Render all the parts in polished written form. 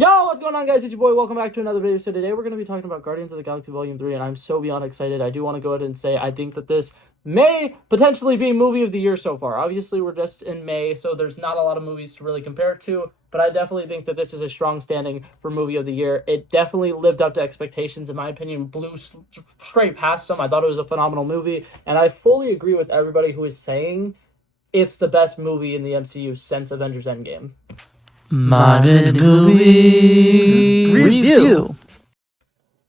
Yo, what's going on, guys? It's your boy. Welcome back to another video. So today we're going to be talking about Guardians of the Galaxy Volume 3, and I'm so beyond excited. I do want to go ahead and say I think that this may potentially be movie of the year so far. Obviously, we're just in May, so there's not a lot of movies to really compare it to, but I definitely think that this is a strong standing for movie of the year. It definitely lived up to expectations, in my opinion, blew straight past them. I thought it was a phenomenal movie, and I fully agree with everybody who is saying it's the best movie in the MCU since Avengers Endgame. Modern Movie Review.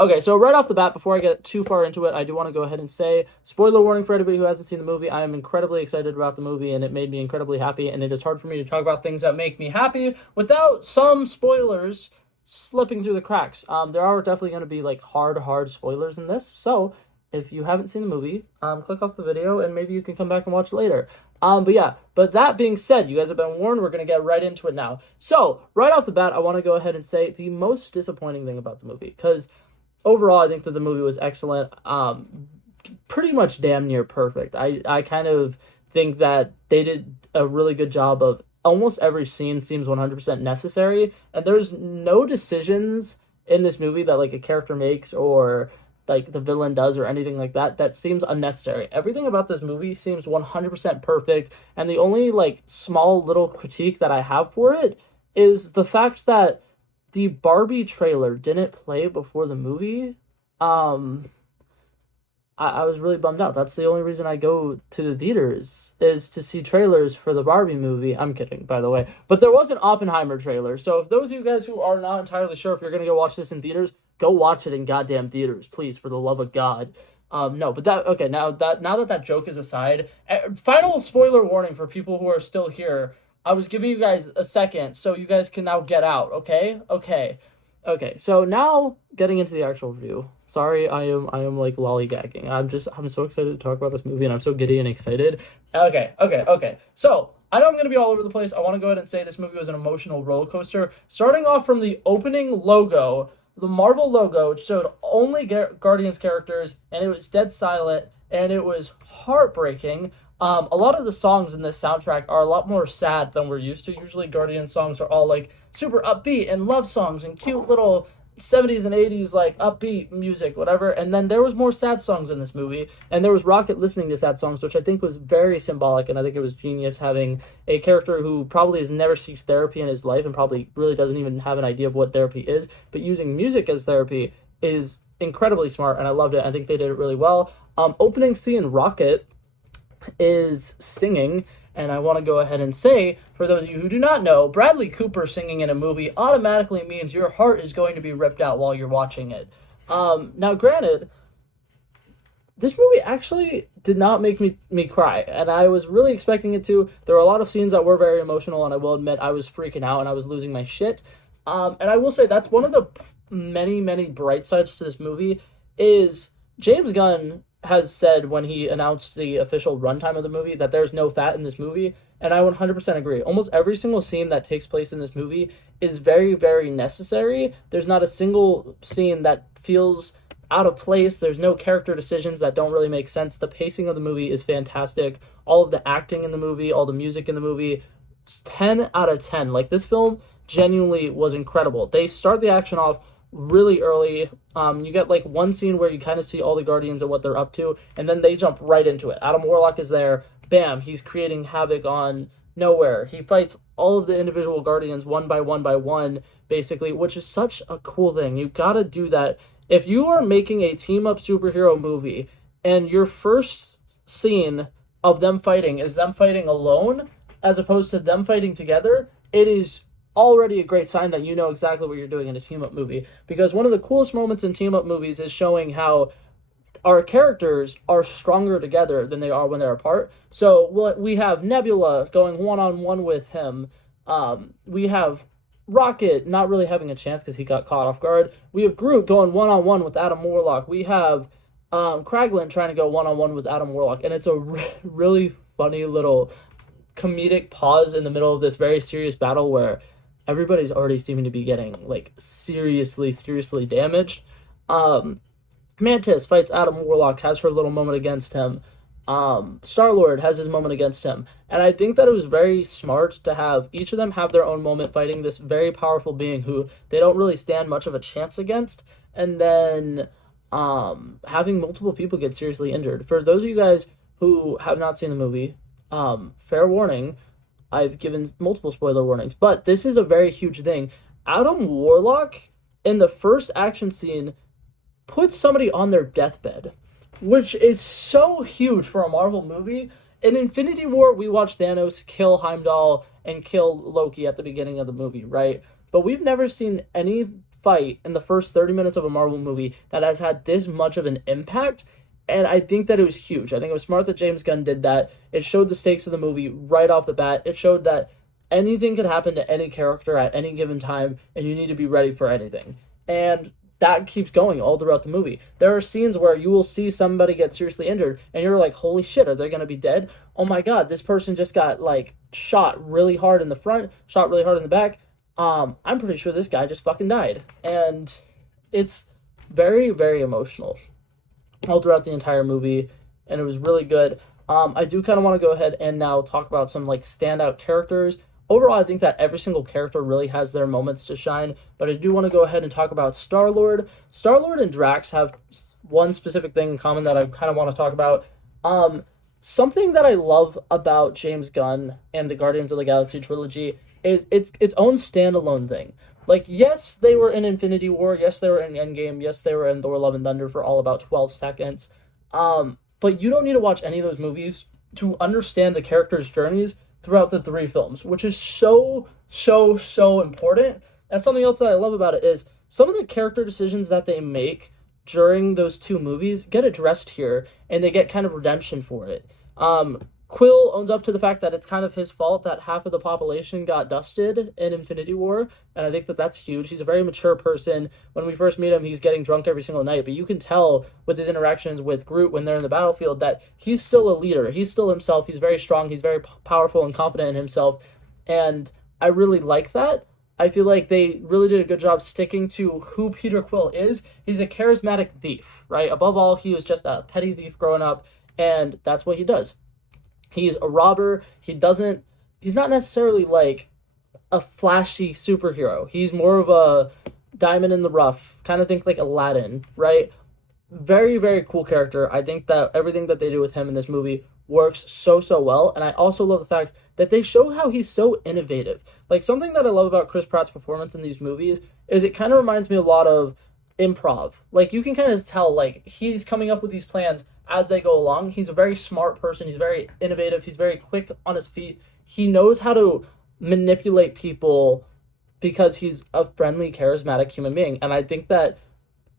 Okay, so right off the bat, before I get too far into it, I do want to go ahead and say, spoiler warning for anybody who hasn't seen the movie, I am incredibly excited about the movie, and it made me incredibly happy, and it is hard for me to talk about things that make me happy without some spoilers slipping through the cracks. There are definitely going to be, like, hard spoilers in this, so if you haven't seen the movie, click off the video, and maybe you can come back and watch it later. But that being said, you guys have been warned, we're going to get right into it now. So, right off the bat, I want to go ahead and say the most disappointing thing about the movie, because overall, I think that the movie was excellent, pretty much damn near perfect. I kind of think that they did a really good job of almost every scene seems 100% necessary, and there's no decisions in this movie that, like, a character makes or like the villain does or anything like that that seems unnecessary. Everything about this movie seems 100% perfect, and the only like small little critique that I have for it is the fact that the Barbie trailer didn't play before the movie. I was really bummed out. That's the only reason I go to the theaters is to see trailers for the Barbie movie. I'm kidding, by the way. But there was an Oppenheimer trailer. So if those of you guys who are not entirely sure if you're going to go watch this in theaters, go watch it in goddamn theaters, please, for the love of God. No, but now that joke is aside, final spoiler warning for people who are still here. I was giving you guys a second so you guys can now get out, okay? Okay, so now getting into the actual review. Sorry, I am like lollygagging. I'm so excited to talk about this movie, and I'm so giddy and excited. Okay. So I know I'm gonna be all over the place. I want to go ahead and say this movie was an emotional roller coaster. Starting off from the opening logo, the Marvel logo showed only Guardians characters, and it was dead silent, and it was heartbreaking. A lot of the songs in this soundtrack are a lot more sad than we're used to. Usually Guardian songs are all like super upbeat and love songs and cute little 70s and 80s like upbeat music, whatever. And then there was more sad songs in this movie, and there was Rocket listening to sad songs, which I think was very symbolic, and I think it was genius having a character who probably has never sought therapy in his life and probably really doesn't even have an idea of what therapy is, but using music as therapy is incredibly smart, and I loved it. I think they did it really well. Opening scene, Rocket is singing, and I want to go ahead and say, for those of you who do not know, Bradley Cooper singing in a movie automatically means your heart is going to be ripped out while you're watching it. Now, granted, this movie actually did not make me cry, and I was really expecting it to. There were a lot of scenes that were very emotional, and I will admit I was freaking out and I was losing my shit. And I will say that's one of the many bright sides to this movie is James Gunn has said when he announced the official runtime of the movie that there's no fat in this movie, and I 100% agree. Almost every single scene that takes place in this movie is very necessary. There's not a single scene that feels out of place. There's no character decisions that don't really make sense. The pacing of the movie is fantastic. All of the acting in the movie, all the music in the movie, 10 out of 10. Like, this film genuinely was incredible. They start the action off really early. You get like one scene where you kind of see all the Guardians and what they're up to, and then they jump right into it. Adam Warlock is there. Bam, he's creating havoc on nowhere. He fights all of the individual Guardians one by one, basically, which is such a cool thing. You gotta do that. If you are making a team-up superhero movie, and your first scene of them fighting is them fighting alone, as opposed to them fighting together, it is already a great sign that you know exactly what you're doing in a team-up movie. Because one of the coolest moments in team-up movies is showing how our characters are stronger together than they are when they're apart. So we have Nebula going one-on-one with him. We have Rocket not really having a chance because he got caught off guard. We have Groot going one-on-one with Adam Warlock. We have Kraglin trying to go one-on-one with Adam Warlock. And it's a really funny little comedic pause in the middle of this very serious battle where everybody's already seeming to be getting, like, seriously damaged. Mantis fights Adam Warlock, has her little moment against him. Star-Lord has his moment against him. And I think that it was very smart to have each of them have their own moment fighting this very powerful being who they don't really stand much of a chance against. And then having multiple people get seriously injured. For those of you guys who have not seen the movie, fair warning, I've given multiple spoiler warnings, but this is a very huge thing. Adam Warlock, in the first action scene, puts somebody on their deathbed, which is so huge for a Marvel movie. In Infinity War, we watched Thanos kill Heimdall and kill Loki at the beginning of the movie, right? But we've never seen any fight in the first 30 minutes of a Marvel movie that has had this much of an impact, and I think that it was huge. I think it was smart that James Gunn did that. It showed the stakes of the movie right off the bat. It showed that anything could happen to any character at any given time, and you need to be ready for anything. And that keeps going all throughout the movie. There are scenes where you will see somebody get seriously injured, and you're like, holy shit, are they going to be dead? Oh my god, this person just got, like, shot really hard in the front, shot really hard in the back. I'm pretty sure this guy just fucking died. And it's very, very emotional all throughout the entire movie, and it was really good. I do kind of want to go ahead and now talk about some, like, standout characters. Overall, I think that every single character really has their moments to shine, but I do want to go ahead and talk about Star-Lord. Star-Lord and Drax have one specific thing in common that I kind of want to talk about. Something that I love about James Gunn and the Guardians of the Galaxy trilogy is its own standalone thing. Like, yes, they were in Infinity War, yes, they were in Endgame, yes, they were in Thor Love and Thunder for all about 12 seconds, but you don't need to watch any of those movies to understand the characters' journeys throughout the 3 films, which is so important. And something else that I love about it is some of the character decisions that they make during those 2 movies get addressed here, and they get kind of redemption for it. Quill owns up to the fact that it's kind of his fault that half of the population got dusted in Infinity War, and I think that that's huge. He's a very mature person. When we first meet him, he's getting drunk every single night, but you can tell with his interactions with Groot when they're in the battlefield that he's still a leader. He's still himself. He's very strong. He's very powerful and confident in himself, and I really like that. I feel like they really did a good job sticking to who Peter Quill is. He's a charismatic thief, right? Above all, he was just a petty thief growing up, and that's what he does. He's a robber. He's not necessarily like a flashy superhero. He's more of a diamond in the rough, kind of think like Aladdin, right? Very, very cool character. I think that everything that they do with him in this movie works so well, and I also love the fact that they show how he's so innovative. Like, something that I love about Chris Pratt's performance in these movies is it kind of reminds me a lot of improv. Like, you can kind of tell, like, he's coming up with these plans as they go along. He's a very smart person. He's very innovative. He's very quick on his feet. He knows how to manipulate people because he's a friendly, charismatic human being. And I think that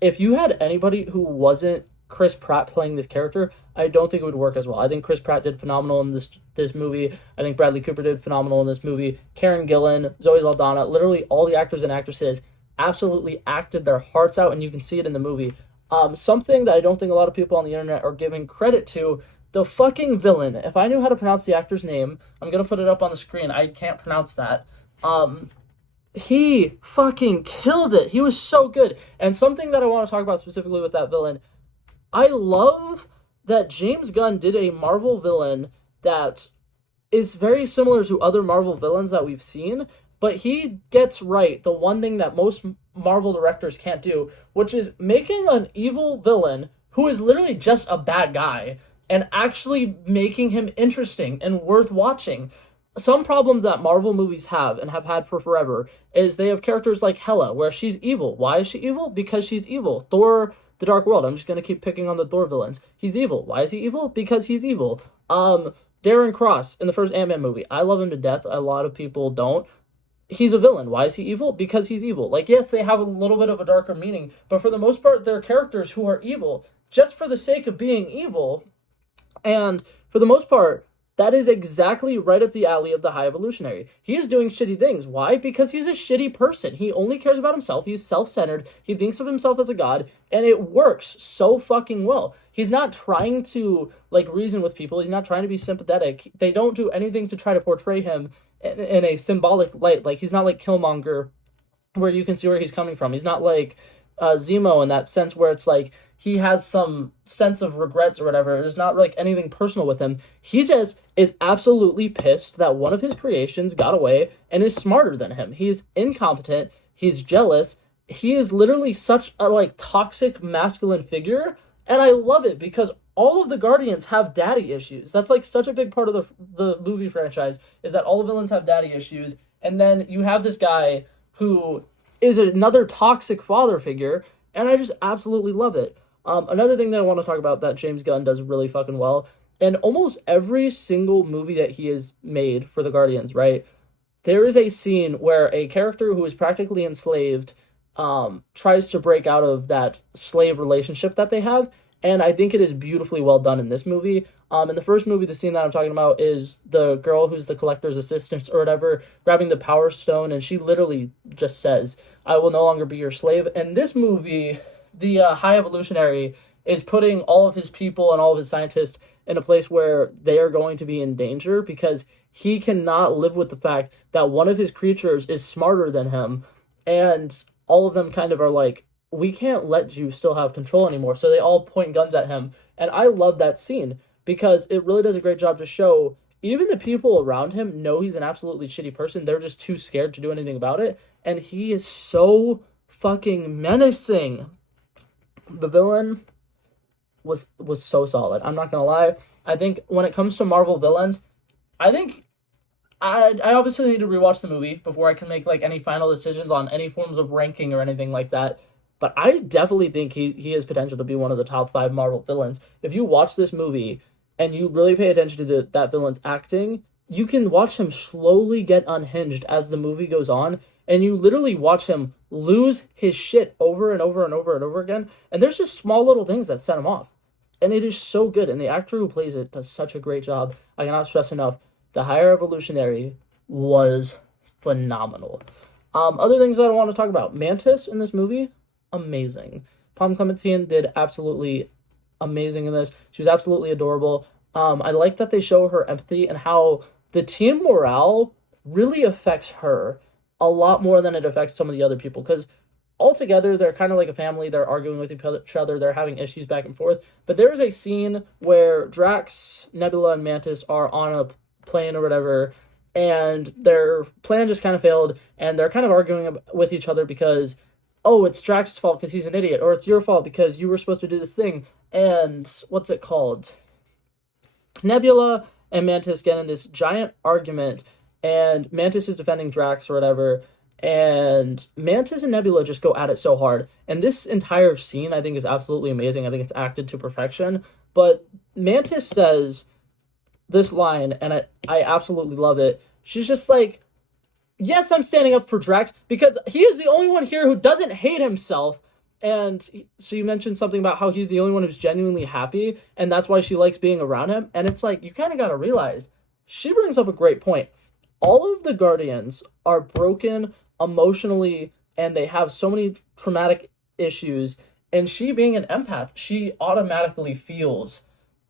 if you had anybody who wasn't Chris Pratt playing this character, I don't think it would work as well. I think Chris Pratt did phenomenal in this movie. I think Bradley Cooper did phenomenal in this movie. Karen Gillan, Zoe Saldana, literally all the actors and actresses absolutely acted their hearts out, and you can see it in the movie. Something that I don't think a lot of people on the internet are giving credit to, the fucking villain. If I knew how to pronounce the actor's name, I'm gonna put it up on the screen. I can't pronounce that. He fucking killed it. He was so good. And something that I want to talk about specifically with that villain, I love that James Gunn did a Marvel villain that is very similar to other Marvel villains that we've seen, but he gets right the one thing that most Marvel directors can't do, which is making an evil villain who is literally just a bad guy and actually making him interesting and worth watching. Some problems that Marvel movies have and have had for forever is they have characters like Hela, where she's evil. Why is she evil? Because she's evil. Thor, The Dark World, I'm just going to keep picking on the Thor villains. He's evil. Why is he evil? Because he's evil. Darren Cross in the first Ant-Man movie. I love him to death. A lot of people don't. He's a villain. Why is he evil? Because he's evil. Like, yes, they have a little bit of a darker meaning, but for the most part, they're characters who are evil just for the sake of being evil. And for the most part, that is exactly right up the alley of the High Evolutionary. He is doing shitty things. Why? Because he's a shitty person. He only cares about himself. He's self-centered. He thinks of himself as a god, and it works so fucking well. He's not trying to, like, reason with people. He's not trying to be sympathetic. They don't do anything to try to portray him in a symbolic light. Like, he's not like Killmonger, where you can see where he's coming from. He's not like Zemo in that sense where it's like he has some sense of regrets or whatever. There's not like anything personal with him. He just is absolutely pissed that one of his creations got away and is smarter than him. He's incompetent. He's jealous. He is literally such a like toxic masculine figure, and I love it because all of the Guardians have daddy issues. That's like such a big part of the movie franchise is that all the villains have daddy issues, and then you have this guy who is another toxic father figure, and I just absolutely love it. Another thing that I want to talk about that James Gunn does really fucking well, in almost every single movie that he has made for the Guardians, right? There is a scene where a character who is practically enslaved tries to break out of that slave relationship that they have, and I think it is beautifully well done in this movie. In the first movie, the scene that I'm talking about is the girl who's the collector's assistant or whatever, grabbing the power stone, and she literally just says, "I will no longer be your slave." And this movie, the High Evolutionary is putting all of his people and all of his scientists in a place where they are going to be in danger because he cannot live with the fact that one of his creatures is smarter than him, and all of them kind of are like, we can't let you still have control anymore. So they all point guns at him. And I love that scene because it really does a great job to show even the people around him know he's an absolutely shitty person. They're just too scared to do anything about it. And he is so fucking menacing. The villain was so solid. I'm not gonna lie. I think when it comes to Marvel villains, I think I obviously need to rewatch the movie before I can make like any final decisions on any forms of ranking or anything like that. But I definitely think he has potential to be one of the top 5 Marvel villains. If you watch this movie and you really pay attention to that villain's acting, you can watch him slowly get unhinged as the movie goes on, and you literally watch him lose his shit over and over and over and over again. And there's just small little things that set him off. And it is so good. And the actor who plays it does such a great job. I cannot stress enough. The Higher Evolutionary was phenomenal. Other things that I want to talk about. Mantis in this movie, amazing. Pom Clementine did absolutely amazing in this. She was absolutely adorable. I like that they show her empathy and how the team morale really affects her a lot more than it affects some of the other people. Because altogether, they're kind of like a family. They're arguing with each other. They're having issues back and forth. But there is a scene where Drax, Nebula, and Mantis are on a plane or whatever, and their plan just kind of failed, and they're kind of arguing with each other because, oh, it's Drax's fault because he's an idiot, or it's your fault because you were supposed to do this thing. And what's it called? Nebula and Mantis get in this giant argument, and Mantis is defending Drax or whatever, and Mantis and Nebula just go at it so hard. And this entire scene, I think, is absolutely amazing. I think it's acted to perfection. But Mantis says this line, and I absolutely love it. She's just like, yes, I'm standing up for Drax because he is the only one here who doesn't hate himself. And she mentioned something about how he's the only one who's genuinely happy, and that's why she likes being around him. And it's like, you kind of got to realize, she brings up a great point. All of the Guardians are broken emotionally, and they have so many traumatic issues. And she, being an empath, she automatically feels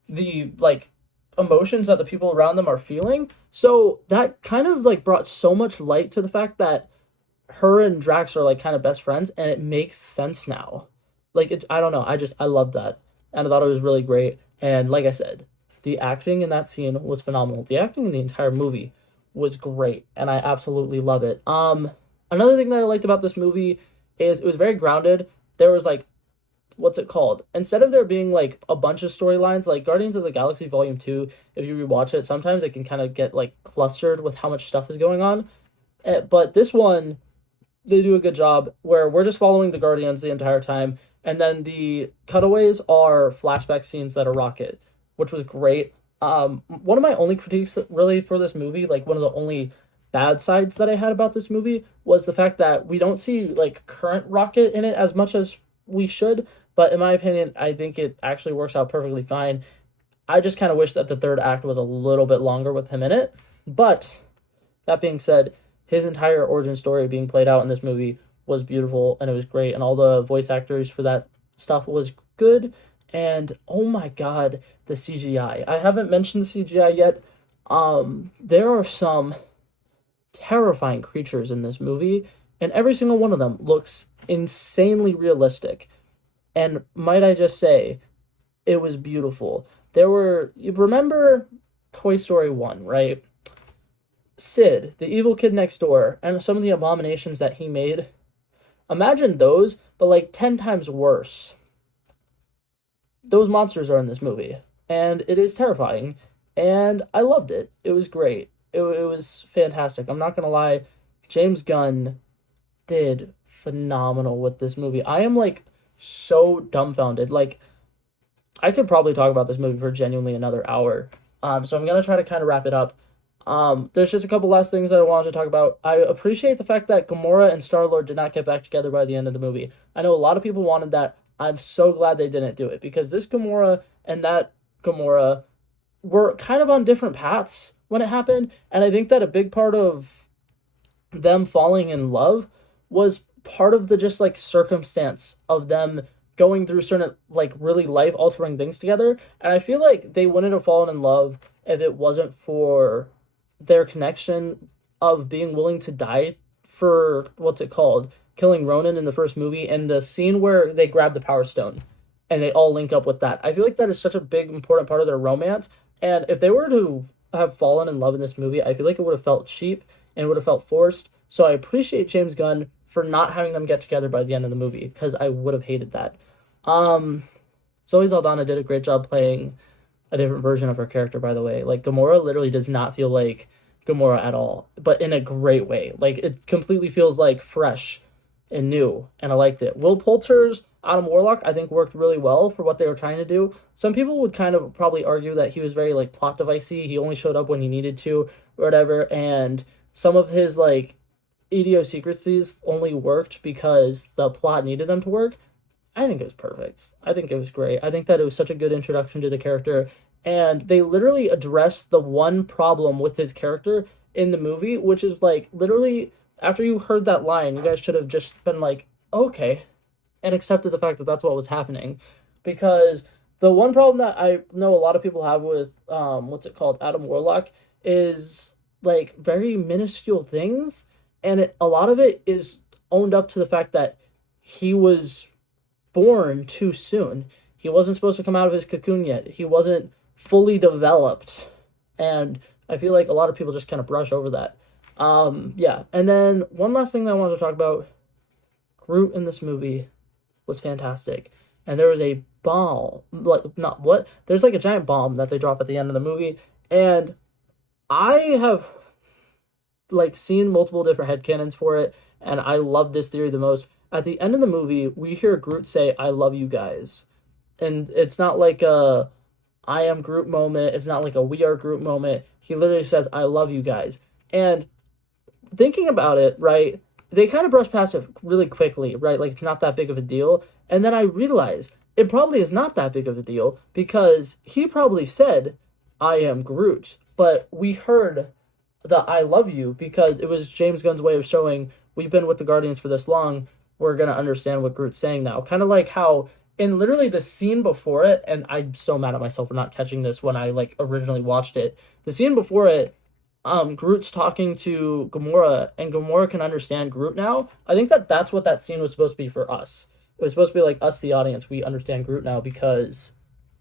the, like, emotions that the people around them are feeling. So that kind of like brought so much light to the fact that her and Drax are like kind of best friends, and it makes sense now. Like, I don't know, I love that, and I thought it was really great. And like I said, the acting in that scene was phenomenal. The acting in the entire movie was great, and I absolutely love it. Another thing that I liked about this movie is it was very grounded. There was like, what's it called? Instead of there being like a bunch of storylines, like Guardians of the Galaxy Volume 2, if you rewatch it, sometimes it can kind of get like clustered with how much stuff is going on. But this one, they do a good job where we're just following the Guardians the entire time, and then the cutaways are flashback scenes that are Rocket, which was great. One of my only critiques really for this movie, like one of the only bad sides that I had about this movie, was the fact that we don't see like current Rocket in it as much as we should. But in my opinion, I think it actually works out perfectly fine. I just kind of wish that the third act was a little bit longer with him in it. But that being said, his entire origin story being played out in this movie was beautiful, and it was great. And all the voice actors for that stuff was good. And oh my god, the CGI. I haven't mentioned the CGI yet. There are some terrifying creatures in this movie, and every single one of them looks insanely realistic. And might I just say, it was beautiful. You remember Toy Story 1, right? Sid, the evil kid next door, and some of the abominations that he made. Imagine those, but like 10 times worse. Those monsters are in this movie, and it is terrifying, and I loved it. It was great. It was fantastic. I'm not gonna lie, James Gunn did phenomenal with this movie. I am like so dumbfounded. Like, I could probably talk about this movie for genuinely another hour. So I'm gonna try to kind of wrap it up. There's just a couple last things that I wanted to talk about. I appreciate the fact that Gamora and Star-Lord did not get back together by the end of the movie. I know a lot of people wanted that. I'm so glad they didn't do it, because this Gamora and that Gamora were kind of on different paths when it happened, and I think that a big part of them falling in love was part of the just like circumstance of them going through certain like really life altering things together. And I feel like they wouldn't have fallen in love if it wasn't for their connection of being willing to die for what's it called, killing Ronan in the first movie, and the scene where they grab the Power Stone and they all link up with that. I feel like that is such a big important part of their romance, and if they were to have fallen in love in this movie, I feel like it would have felt cheap and would have felt forced. So I appreciate James Gunn for not having them get together by the end of the movie, because I would have hated that. Zoe Saldana did a great job playing a different version of her character, by the way. Like, Gamora literally does not feel like Gamora at all, but in a great way. Like, it completely feels like fresh and new, and I liked it. Will Poulter's Adam Warlock, I think, worked really well for what they were trying to do. Some people would kind of probably argue that he was very, like, plot devicey. He only showed up when he needed to, or whatever, and some of his, like, idiosyncrasies only worked because the plot needed them to work. I think it was perfect. I think it was great. I think that it was such a good introduction to the character, and they literally addressed the one problem with his character in the movie, which is, like, literally, after you heard that line, you guys should have just been like, okay, and accepted the fact that that's what was happening. Because the one problem that I know a lot of people have with, Adam Warlock, is, like, very minuscule things, and a lot of it is owned up to the fact that he was born too soon. He wasn't supposed to come out of his cocoon yet. He wasn't fully developed. And I feel like a lot of people just kind of brush over that. Yeah. And then one last thing that I wanted to talk about. Groot in this movie was fantastic. And there was a bomb, there's like a giant bomb that they drop at the end of the movie. And I have like seen multiple different headcanons for it, and I love this theory the most. At the end of the movie, we hear Groot say, "I love you guys." And it's not like a I am Groot moment. It's not like a we are Groot moment. He literally says, "I love you guys." And thinking about it, right, they kind of brush past it really quickly, right? Like, it's not that big of a deal. And then I realized it probably is not that big of a deal, because he probably said, "I am Groot." But we heard the "I love you" because it was James Gunn's way of showing, we've been with the Guardians for this long, we're going to understand what Groot's saying now. Kind of like how in literally the scene before it, and I'm so mad at myself for not catching this when I like originally watched it. The scene before it, Groot's talking to Gamora, and Gamora can understand Groot now. I think that that's what that scene was supposed to be for us. It was supposed to be like us, the audience, we understand Groot now because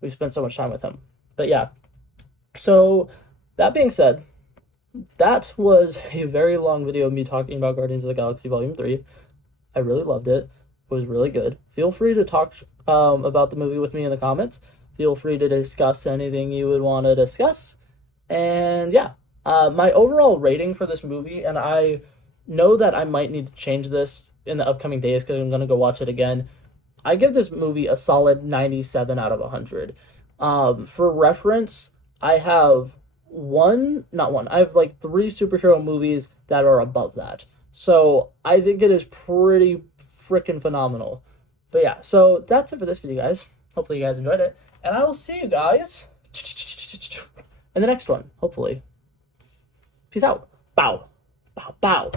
we spent so much time with him. But yeah. So that being said, that was a very long video of me talking about Guardians of the Galaxy Volume 3. I really loved it. It was really good. Feel free to talk about the movie with me in the comments. Feel free to discuss anything you would want to discuss. And yeah, my overall rating for this movie, and I know that I might need to change this in the upcoming days because I'm going to go watch it again. I give this movie a solid 97 out of 100. For reference, I have I have like 3 superhero movies that are above that. So I think it is pretty freaking phenomenal. But yeah, so that's it for this video, guys. Hopefully you guys enjoyed it. And I will see you guys in the next one, hopefully. Peace out. Bow. Bow. Bow.